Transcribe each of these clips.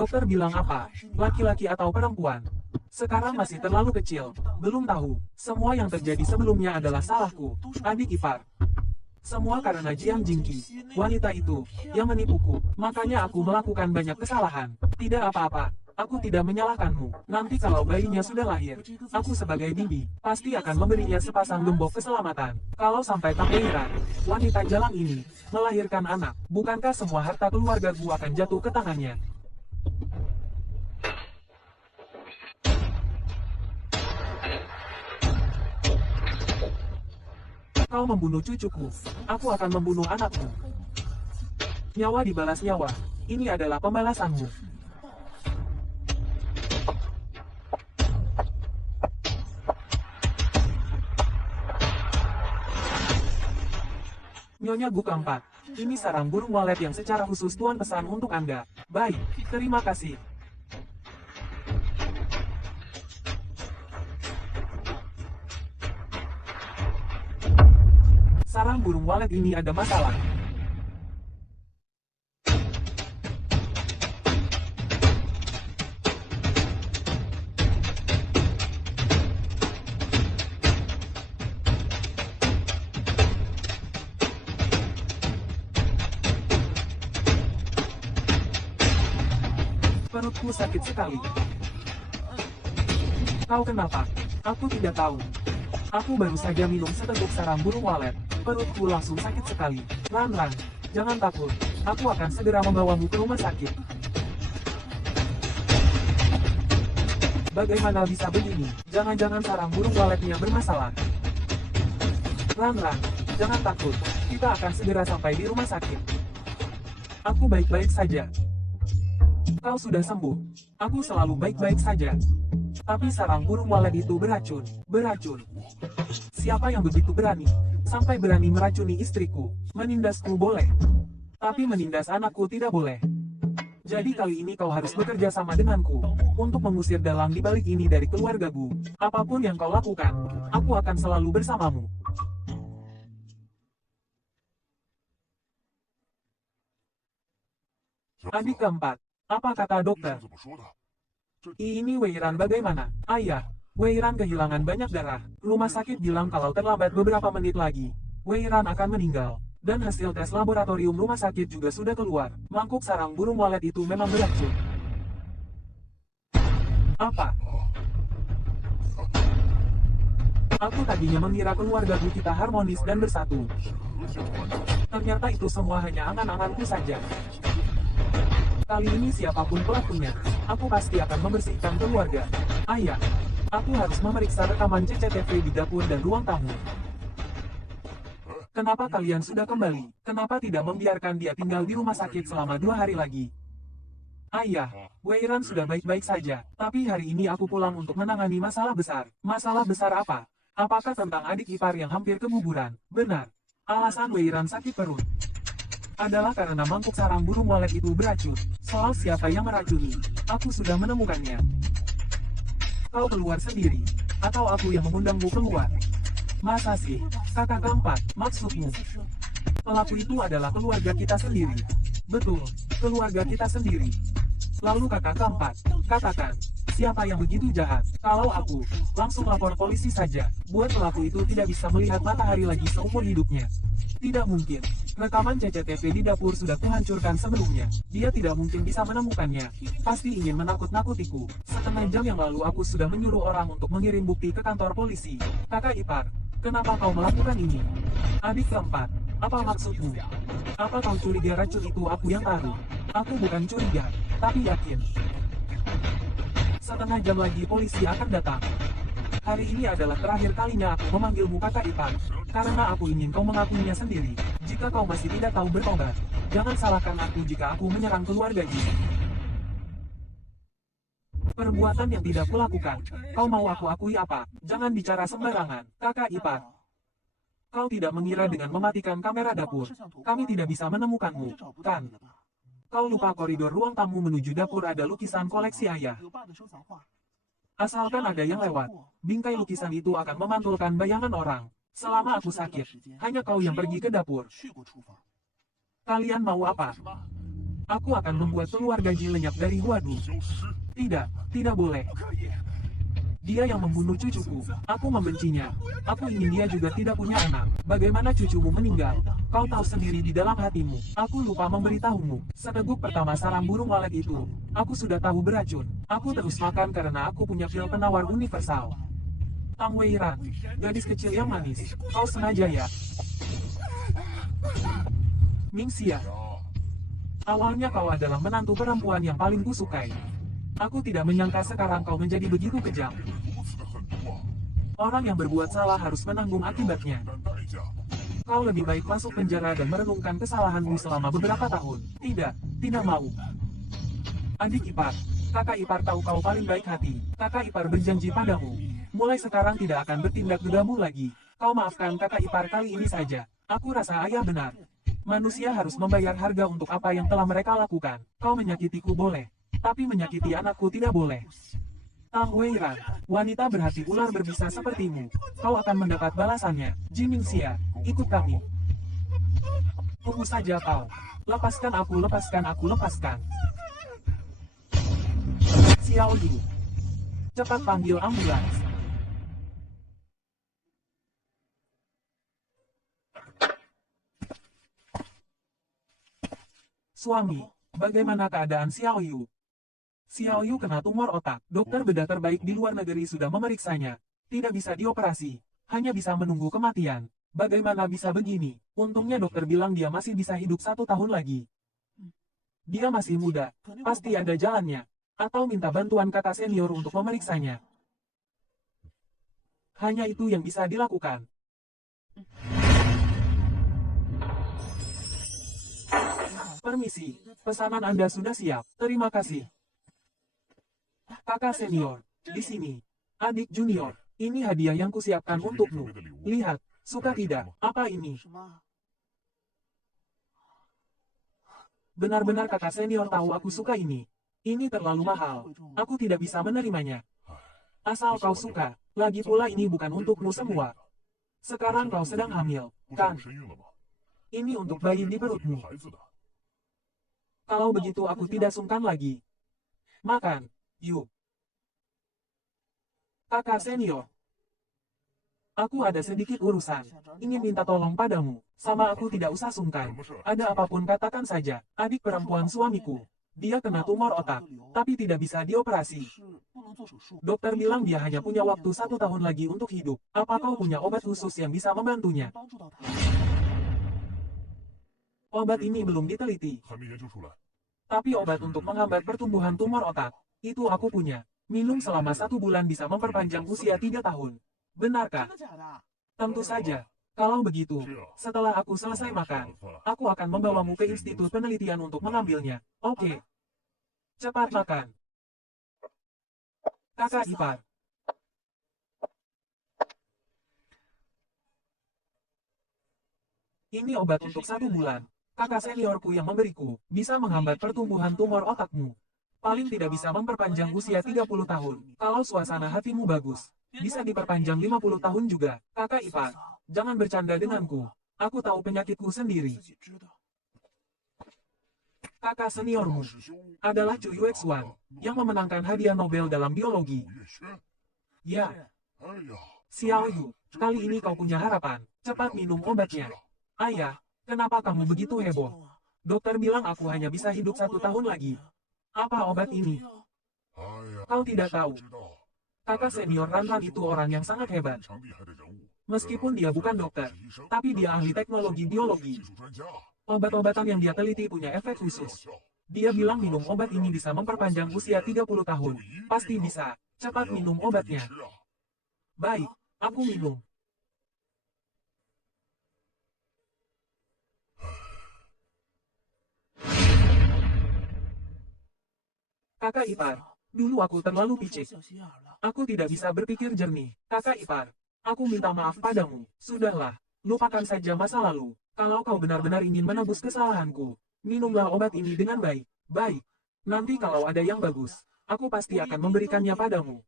Dokter bilang apa? Laki-laki atau perempuan? Sekarang masih terlalu kecil. Belum tahu. Semua yang terjadi sebelumnya adalah salahku. Adik ipar. Semua karena Jiang Jingqi, wanita itu, yang menipuku. Makanya aku melakukan banyak kesalahan. Tidak apa-apa. Aku tidak menyalahkanmu. Nanti kalau bayinya sudah lahir, aku sebagai bibi, pasti akan memberinya sepasang gembok keselamatan. Kalau sampai tak Weiran, wanita jalan ini, melahirkan anak, bukankah semua harta keluargaku akan jatuh ke tangannya? Kau membunuh cucuku, aku akan membunuh anakmu. Nyawa dibalas nyawa, ini adalah pembalasanmu. Nyonya Gu keempat, ini sarang burung walet yang secara khusus Tuan pesan untuk Anda. Baik, terima kasih. Sarang burung walet ini ada masalah. Perutku sakit sekali. Kau kenapa? Aku tidak tahu. Aku baru saja minum seteguk sarang burung walet. Perutku langsung sakit sekali. Ran, jangan takut. Aku akan segera membawamu ke rumah sakit. Bagaimana bisa begini? Jangan-jangan sarang burung waletnya bermasalah. Ran, jangan takut. Kita akan segera sampai di rumah sakit. Aku baik-baik saja. Kau sudah sembuh. Aku selalu baik-baik saja. Tapi sarang burung walet itu beracun. Beracun. Siapa yang begitu berani? Sampai berani meracuni istriku. Menindasku boleh. Tapi menindas anakku tidak boleh. Jadi kali ini kau harus bekerja sama denganku. Untuk mengusir dalang di balik ini dari keluargaku. Apapun yang kau lakukan, aku akan selalu bersamamu. Adik keempat. Apa kata dokter? Ini Weiran bagaimana? Ayah, Weiran kehilangan banyak darah. Rumah sakit bilang kalau terlambat beberapa menit lagi, Weiran akan meninggal. Dan hasil tes laboratorium rumah sakit juga sudah keluar. Mangkuk sarang burung walet itu memang beracun. Apa? Aku tadinya mengira keluargaku kita harmonis dan bersatu. Ternyata itu semua hanya angan-anganku saja. Kali ini siapapun pelakunya, aku pasti akan membersihkan keluarga. Ayah, aku harus memeriksa rekaman CCTV di dapur dan ruang tamu. Kenapa kalian sudah kembali? Kenapa tidak membiarkan dia tinggal di rumah sakit selama 2 hari lagi? Ayah, Weiran sudah baik-baik saja, tapi hari ini aku pulang untuk menangani masalah besar. Masalah besar apa? Apakah tentang adik ipar yang hampir keguguran? Benar. Alasan Weiran sakit perut adalah karena mangkuk sarang burung walet itu beracun. Soal siapa yang meracuni, aku sudah menemukannya. Kau keluar sendiri, atau aku yang mengundangmu keluar? Masa sih? Kakak keempat, maksudmu? Pelaku itu adalah keluarga kita sendiri. Betul, keluarga kita sendiri. Lalu kakak keempat, katakan, siapa yang begitu jahat? Kalau aku, langsung lapor polisi saja. Buat pelaku itu tidak bisa melihat matahari lagi seumur hidupnya. Tidak mungkin. Rekaman CCTV di dapur sudah kuhancurkan sebelumnya. Dia tidak mungkin bisa menemukannya. Pasti ingin menakut-nakutiku. Setengah jam yang lalu aku sudah menyuruh orang untuk mengirim bukti ke kantor polisi. Kakak ipar, kenapa kau melakukan ini? Adik keempat, apa maksudmu? Apa kau curiga racun itu aku yang taruh? Aku bukan curiga, tapi yakin. Setengah jam lagi polisi akan datang. Hari ini adalah terakhir kalinya aku memanggilmu kakak ipar. Karena aku ingin kau mengakuinya sendiri. Jika kau masih tidak tahu bertobat, jangan salahkan aku jika aku menyerang keluarga ini. Perbuatan yang tidak kulakukan, kau mau aku akui apa? Jangan bicara sembarangan, kakak ipar. Kau tidak mengira dengan mematikan kamera dapur, kami tidak bisa menemukanmu, kan? Kau lupa koridor ruang tamu menuju dapur ada lukisan koleksi ayah. Asalkan ada yang lewat, bingkai lukisan itu akan memantulkan bayangan orang. Selama aku sakit, hanya kau yang pergi ke dapur. Kalian mau apa? Aku akan membuat keluarga Ji lenyap dari Huadu. Tidak, tidak boleh. Dia yang membunuh cucuku. Aku membencinya. Aku ingin dia juga tidak punya anak. Bagaimana cucumu meninggal? Kau tahu sendiri di dalam hatimu. Aku lupa memberitahumu. Seteguk pertama sarang burung walet itu, aku sudah tahu beracun. Aku terus makan karena aku punya pil penawar universal. Tang Weiran, gadis kecil yang manis. Kau sengaja ya? Mingxia. Awalnya kau adalah menantu perempuan yang paling kusukai. Aku tidak menyangka sekarang kau menjadi begitu kejam. Orang yang berbuat salah harus menanggung akibatnya. Kau lebih baik masuk penjara dan merenungkan kesalahanmu selama beberapa tahun. Tidak, tidak mau. Adik ipar, kakak ipar tahu kau paling baik hati. Kakak ipar berjanji padamu. Mulai sekarang tidak akan bertindak gegamu lagi. Kau maafkan kakak ipar kali ini saja. Aku rasa ayah benar. Manusia harus membayar harga untuk apa yang telah mereka lakukan. Kau menyakitiku boleh, tapi menyakiti anakku tidak boleh. Tang Weiran, wanita berhati ular berbisa sepertimu. Kau akan mendapat balasannya. Jimingxia, ikut kami. Tunggu saja kau. Lepaskan aku, lepaskan aku, lepaskan. Xiao Yu. Cepat panggil ambulans. Suami, bagaimana keadaan Xiao Yu? Xiao Yu kena tumor otak. Dokter bedah terbaik di luar negeri sudah memeriksanya. Tidak bisa dioperasi. Hanya bisa menunggu kematian. Bagaimana bisa begini? Untungnya dokter bilang dia masih bisa hidup 1 tahun lagi. Dia masih muda. Pasti ada jalannya. Atau minta bantuan kakak senior untuk memeriksanya. Hanya itu yang bisa dilakukan. Permisi, pesanan Anda sudah siap. Terima kasih. Kakak senior, di sini. Adik junior, ini hadiah yang kusiapkan untukmu. Lihat, suka tidak? Apa ini? Benar-benar kakak senior tahu aku suka ini. Ini terlalu mahal. Aku tidak bisa menerimanya. Asal kau suka, lagi pula ini bukan untukmu semua. Sekarang kau sedang hamil, kan? Ini untuk bayi di perutmu. Kalau begitu aku tidak sungkan lagi. Makan. Yuk. Kakak senior. Aku ada sedikit urusan. Ingin minta tolong padamu. Sama aku tidak usah sungkan. Ada apapun katakan saja. Adik perempuan suamiku. Dia kena tumor otak. Tapi tidak bisa dioperasi. Dokter bilang dia hanya punya waktu 1 tahun lagi untuk hidup. Apa kau punya obat khusus yang bisa membantunya? Obat ini belum diteliti. Tapi obat untuk menghambat pertumbuhan tumor otak. Itu aku punya. Minum selama 1 bulan bisa memperpanjang usia 3 tahun. Benarkah? Tentu saja. Kalau begitu, setelah aku selesai makan, aku akan membawamu ke institut penelitian untuk mengambilnya. Oke. Cepat makan. Kakak ipar. Ini obat untuk 1 bulan. Kakak seniorku yang memberiku, bisa menghambat pertumbuhan tumor otakmu. Paling tidak bisa memperpanjang usia 30 tahun. Kalau suasana hatimu bagus, bisa diperpanjang 50 tahun juga. Kakak ipar, jangan bercanda denganku. Aku tahu penyakitku sendiri. Kakak seniormu adalah Chu Yuexuan, yang memenangkan hadiah Nobel dalam biologi. Ya. Xiao Yu, kali ini kau punya harapan. Cepat minum obatnya. Ayah, kenapa kamu begitu heboh? Dokter bilang aku hanya bisa hidup 1 tahun lagi. Apa obat ini? Kau tidak tahu. Kakak senior Ranran itu orang yang sangat hebat. Meskipun dia bukan dokter, tapi dia ahli teknologi biologi. Obat-obatan yang dia teliti punya efek khusus. Dia bilang minum obat ini bisa memperpanjang usia 30 tahun. Pasti bisa. Cepat minum obatnya. Baik, aku minum. Kakak ipar, dulu aku terlalu picik. Aku tidak bisa berpikir jernih. Kakak ipar, aku minta maaf padamu. Sudahlah, lupakan saja masa lalu. Kalau kau benar-benar ingin menebus kesalahanku, minumlah obat ini dengan baik. Baik. Nanti kalau ada yang bagus, aku pasti akan memberikannya padamu.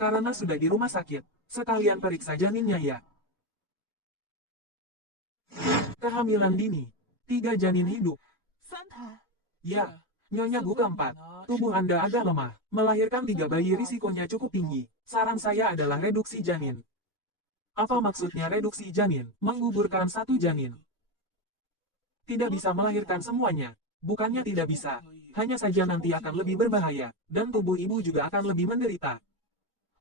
Karena sudah di rumah sakit, sekalian periksa janinnya ya. Kehamilan dini. 3 janin hidup. Ya, Nyonya Gu keempat. Tubuh Anda agak lemah. Melahirkan 3 bayi risikonya cukup tinggi. Saran saya adalah reduksi janin. Apa maksudnya reduksi janin? Menggugurkan 1 janin. Tidak bisa melahirkan semuanya. Bukannya tidak bisa. Hanya saja nanti akan lebih berbahaya. Dan tubuh ibu juga akan lebih menderita.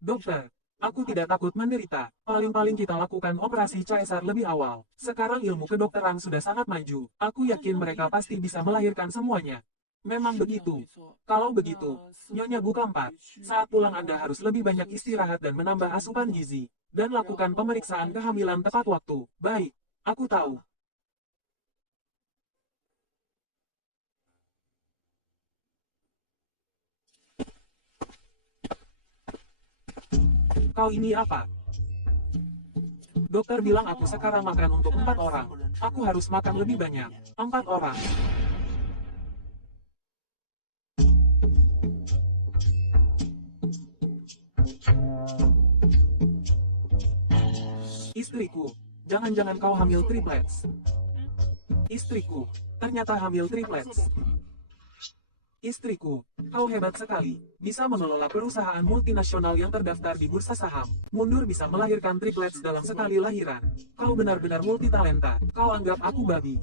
Dokter, aku tidak takut menderita. Paling-paling kita lakukan operasi caesar lebih awal. Sekarang ilmu kedokteran sudah sangat maju. Aku yakin mereka pasti bisa melahirkan semuanya. Memang begitu. Kalau begitu, Nyonya Gu keempat, saat pulang Anda harus lebih banyak istirahat dan menambah asupan gizi. Dan lakukan pemeriksaan kehamilan tepat waktu. Baik, aku tahu. Kau ini apa? Dokter bilang aku sekarang makan untuk 4 orang. Aku harus makan lebih banyak. 4 orang. Istriku, jangan-jangan kau hamil triplets. Istriku, ternyata hamil triplets. Istriku, kau hebat sekali. Bisa mengelola perusahaan multinasional yang terdaftar di bursa saham. Mundur bisa melahirkan triplets dalam sekali lahiran. Kau benar-benar multitalenta. Kau anggap aku babi.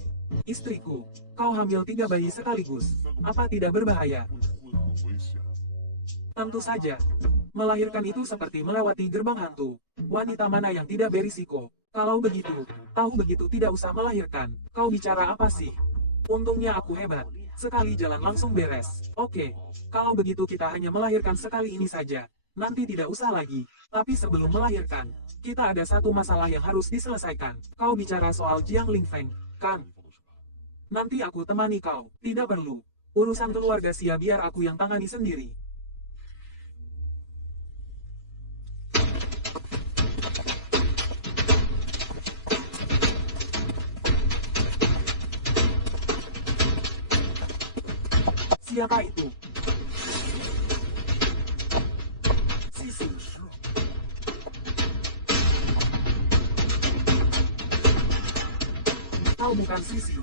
Istriku, kau hamil 3 bayi sekaligus. Apa tidak berbahaya? Tentu saja. Melahirkan itu seperti melewati gerbang hantu. Wanita mana yang tidak berisiko? Kalau begitu, tahu begitu tidak usah melahirkan. Kau bicara apa sih? Untungnya aku hebat. Sekali jalan langsung beres. Oke, kalau begitu kita hanya melahirkan sekali ini saja. Nanti tidak usah lagi. Tapi sebelum melahirkan, kita ada satu masalah yang harus diselesaikan. Kau bicara soal Jiang Lingfeng, kan? Nanti aku temani kau. Tidak perlu. Urusan keluarga Sia biar aku yang tangani sendiri. Siapa itu? Sisi. Kau bukan Sisi.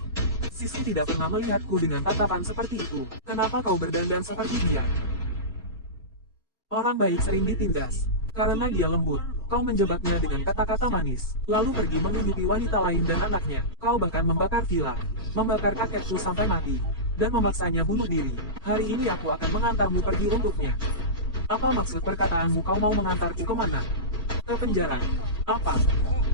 Sisi tidak pernah melihatku dengan tatapan seperti itu. Kenapa kau berdandan seperti dia? Orang baik sering ditindas. Karena dia lembut, kau menjebaknya dengan kata-kata manis. Lalu pergi menghidupi wanita lain dan anaknya. Kau bahkan membakar villa. Membakar kakekku sampai mati. Dan memaksanya bunuh diri. Hari ini aku akan mengantarmu pergi untuknya. Apa maksud perkataanmu kau mau mengantarku kemana? Ke penjara. Apa?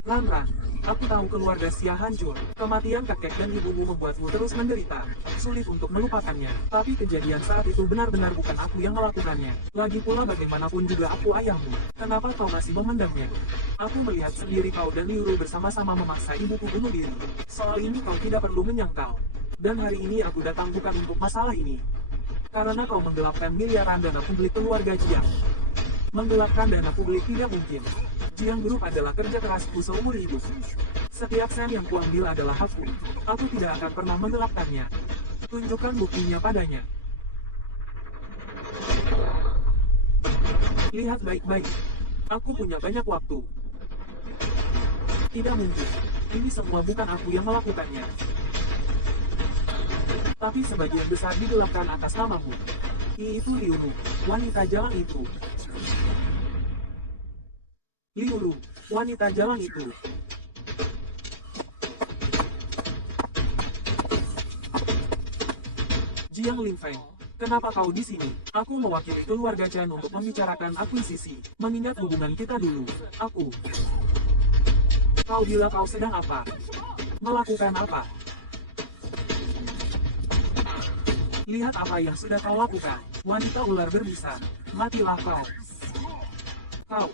Ran, aku tahu keluarga Sia hancur. Kematian kakek dan ibumu membuatmu terus menderita. Sulit untuk melupakannya. Tapi kejadian saat itu benar-benar bukan aku yang melakukannya. Lagi pula bagaimanapun juga aku ayahmu. Kenapa kau masih memendamnya? Aku melihat sendiri kau dan Liuru bersama-sama memaksa ibuku bunuh diri. Soal ini kau tidak perlu menyangkal. Dan hari ini aku datang bukan untuk masalah ini. Karena kau menggelapkan miliaran dana publik keluarga Jiang. Menggelapkan dana publik tidak mungkin. Jiang Group adalah kerja kerasku seumur hidup. Setiap sen yang kuambil adalah hakku. Aku tidak akan pernah menggelapkannya. Tunjukkan buktinya padanya. Lihat baik-baik. Aku punya banyak waktu. Tidak mungkin. Ini semua bukan aku yang melakukannya. Tapi sebagian besar digelapkan atas namamu. Itu Liuru, wanita jalan itu. Liuru, wanita jalan itu. Jiang Lingfeng, kenapa kau di sini? Aku mewakili keluarga Chan untuk membicarakan akuisisi. Mengingat hubungan kita dulu. Aku. Kau bilang kau sedang apa? Melakukan apa? Lihat apa yang sudah kau lakukan. Wanita ular berbisa. Matilah kau. Kau.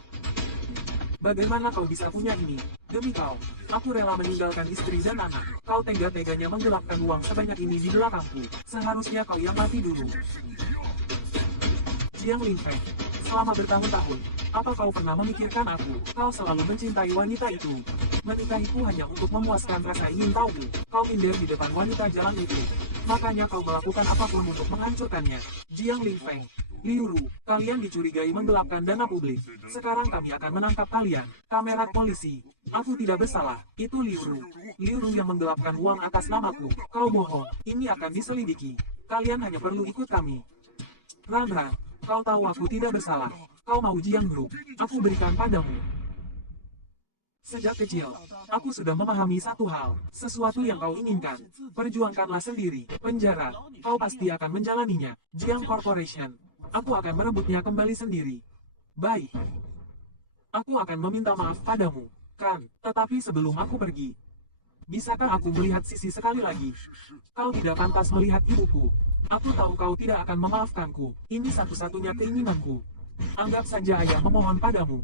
Bagaimana kau bisa punya ini? Demi kau, aku rela meninggalkan istri dan anak. Kau tega-teganya menggelapkan uang sebanyak ini di belakangku. Seharusnya kau yang mati dulu. Jiang Lingfeng, selama bertahun-tahun, apa kau pernah memikirkan aku? Kau selalu mencintai wanita itu. Menikahiku hanya untuk memuaskan rasa ingin tahumu. Kau minder di depan wanita jalan itu. Makanya kau melakukan apapun untuk menghancurkannya. Jiang Lingfeng, Liuru, kalian dicurigai menggelapkan dana publik. Sekarang kami akan menangkap kalian. Kamera polisi, Aku tidak bersalah. Itu Liu Ru. Liu Ru yang menggelapkan uang atas namaku. Kau bohong. Ini akan diselidiki. Kalian hanya perlu ikut kami. Ran Ran, kau tahu aku tidak bersalah. Kau mau Jiang Group. Aku berikan padamu. Sejak kecil, aku sudah memahami satu hal. Sesuatu yang kau inginkan, perjuangkanlah sendiri. Penjara, kau pasti akan menjalaninya. Jiang Corporation, aku akan merebutnya kembali sendiri. Baik. Aku akan meminta maaf padamu, kan? Tetapi sebelum aku pergi, bisakah aku melihat Sisi sekali lagi? Kau tidak pantas melihat ibuku. Aku tahu kau tidak akan memaafkanku. Ini satu-satunya keinginanku. Anggap saja ayah memohon padamu.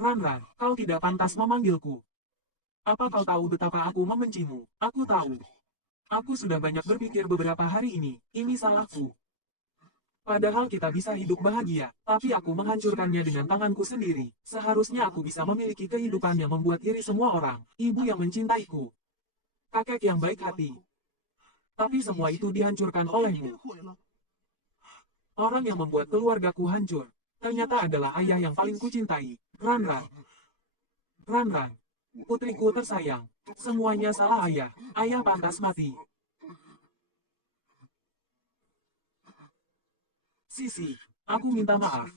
Ran Ran, kau tidak pantas memanggilku. Apa kau tahu betapa aku membencimu? Aku tahu. Aku sudah banyak berpikir beberapa hari ini. Ini salahku. Padahal kita bisa hidup bahagia, tapi aku menghancurkannya dengan tanganku sendiri. Seharusnya aku bisa memiliki kehidupan yang membuat iri semua orang. Ibu yang mencintaiku. Kakek yang baik hati. Tapi semua itu dihancurkan olehmu. Orang yang membuat keluargaku hancur, ternyata adalah ayah yang paling kucintai. Ran Ran. Ran Ran. Putriku tersayang. Semuanya salah ayah. Ayah pantas mati. Sisi, aku minta maaf.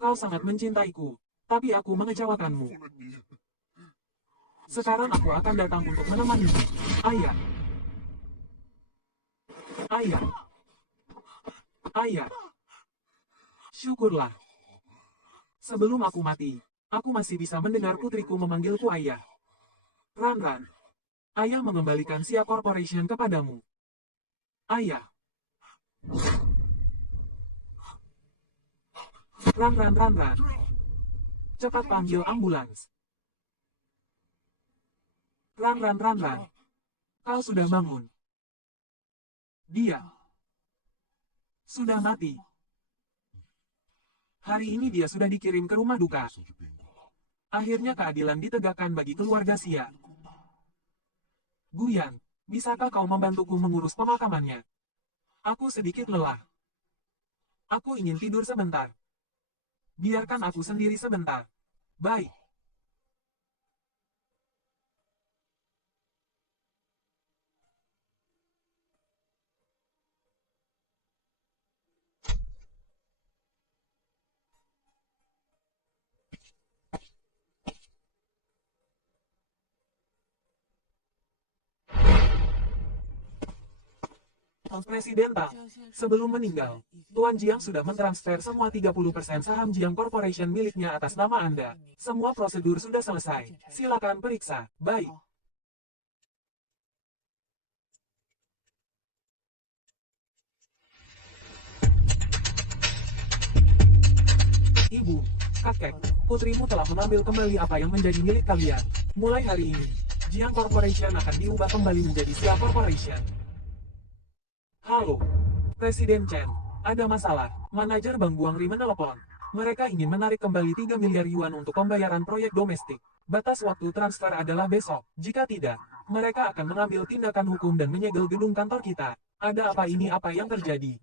Kau sangat mencintaiku, tapi aku mengecewakanmu. Sekarang aku akan datang untuk menemanimu. Ayah. Ayah. Ayah. Syukurlah. Sebelum aku mati, aku masih bisa mendengar putriku memanggilku ayah. Ran Ran. Ayah mengembalikan Sia Corporation kepadamu. Ayah. Ran Ran Ran Ran. Cepat panggil ambulans. Ran Ran Ran Ran. Kau sudah bangun. Dia sudah mati. Hari ini dia sudah dikirim ke rumah duka. Akhirnya keadilan ditegakkan bagi keluarga Sia. Guyan, bisakah kau membantuku mengurus pemakamannya? Aku sedikit lelah. Aku ingin tidur sebentar. Biarkan aku sendiri sebentar. Baik. Presiden Tang, sebelum meninggal, Tuan Jiang sudah mentransfer semua 30% saham Jiang Corporation miliknya atas nama Anda. Semua prosedur sudah selesai. Silakan periksa. Baik. Ibu, kakek, putrimu telah mengambil kembali apa yang menjadi milik kalian. Mulai hari ini, Jiang Corporation akan diubah kembali menjadi Sia Corporation. Halo, Presiden Chen. Ada masalah. Manajer Bank Guangri menelepon. Mereka ingin menarik kembali 3 miliar yuan untuk pembayaran proyek domestik. Batas waktu transfer adalah besok. Jika tidak, mereka akan mengambil tindakan hukum dan menyegel gedung kantor kita. Ada apa ini? Apa yang terjadi?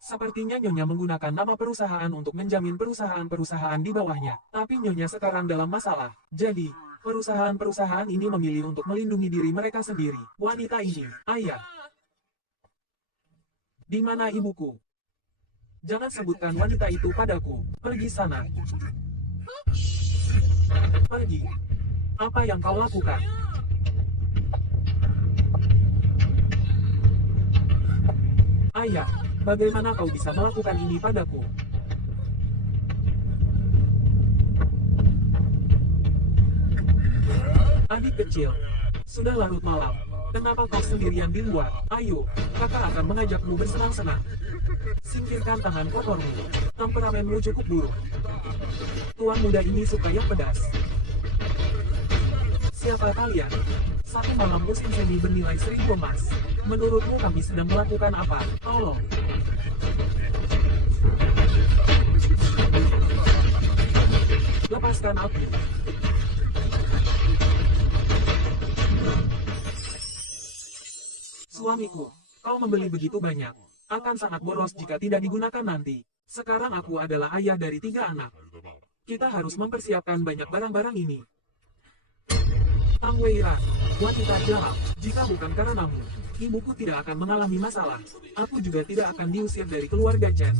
Sepertinya Nyonya menggunakan nama perusahaan untuk menjamin perusahaan-perusahaan di bawahnya. Tapi Nyonya sekarang dalam masalah. Jadi, perusahaan-perusahaan ini memilih untuk melindungi diri mereka sendiri. Wanita ini, ayah. Di mana ibuku? Jangan sebutkan wanita itu padaku. Pergi sana. Pergi. Apa yang kau lakukan? Ayah, bagaimana kau bisa melakukan ini padaku? Adik kecil, sudah larut malam. Kenapa kau sendirian di luar? Ayo, kakak akan mengajakmu bersenang-senang. Singkirkan tangan kotormu. Temperamenmu cukup buruk. Tuan muda ini suka yang pedas. Siapa kalian? Satu malam musim semi bernilai 1000 emas. Menurutmu kami sedang melakukan apa? Tolong. Lepaskan aku. Suamiku, kau membeli begitu banyak. Akan sangat boros jika tidak digunakan nanti. Sekarang aku adalah ayah dari 3 anak. Kita harus mempersiapkan banyak barang-barang ini. Tang Weiran, wanita jahat, jika bukan karenamu, ibuku tidak akan mengalami masalah. Aku juga tidak akan diusir dari keluarga Chen.